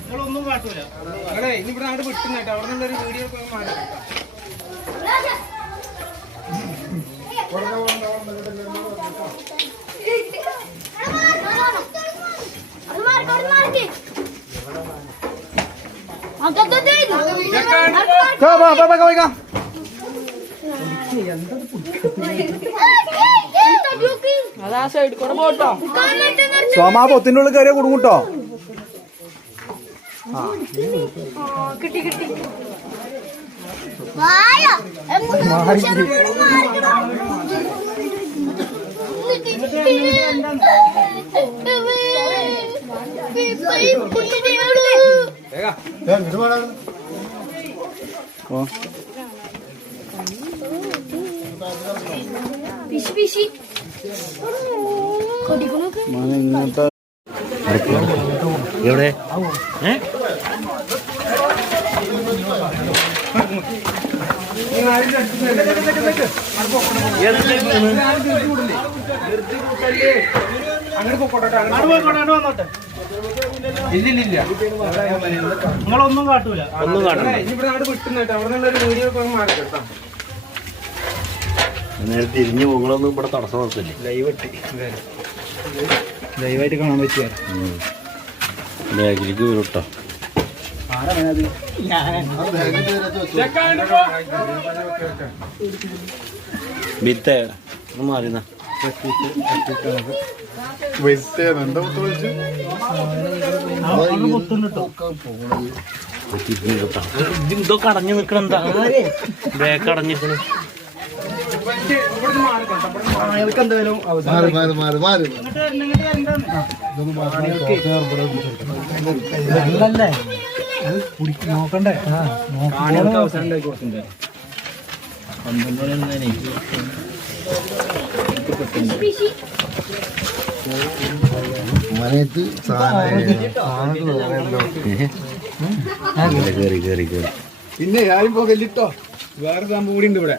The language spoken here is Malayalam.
നിങ്ങളൊന്നും കാട്ടൂല അങ്ങനെ ഇന്നിവിടെ നാട് വിട്ടുന്നേട്ടോ അവിടെ നിന്നൊരു വീഡിയോ മാറി അതാ സൈഡ് കൂടെ പോട്ടോ. സോമാ പൊത്തിന്റെ ഉള്ളിൽ കയറിയ കുടുങ്ങൂട്ടോ. കിട്ടി കിട്ടി. എവിടെ നിങ്ങളൊന്നും കാട്ടൂല ഇന്നിവിടെ നാട് വിട്ടുന്നേട്ടോ അവിടെ നിന്നൊരു വീഡിയോ മാറി കേട്ടോ. നേരെ തിരിഞ്ഞു പോകളൊന്നും ഇവിടെ തടസ്സം നിർത്തില്ലേ. ലൈവായിട്ട് കാണാൻ പറ്റിയ ബാഗിലേക്ക് വീട്ടോ. ബിത്ത മാറിന്ന ഇതൊക്കെ അടഞ്ഞു നിക്കണ എന്താ ബാഗ് അടഞ്ഞിരിക്കണ. നോക്കണ്ടേ അവസരം ഉണ്ടാക്കി കൊടുക്കണ്ടേ. മനയത്ത് കേറി കേറി കേറി പിന്നെ ആരും പോകല്ലിട്ടോ. വേറെ സംഭവം കൂടി ഉണ്ട് ഇവിടെ.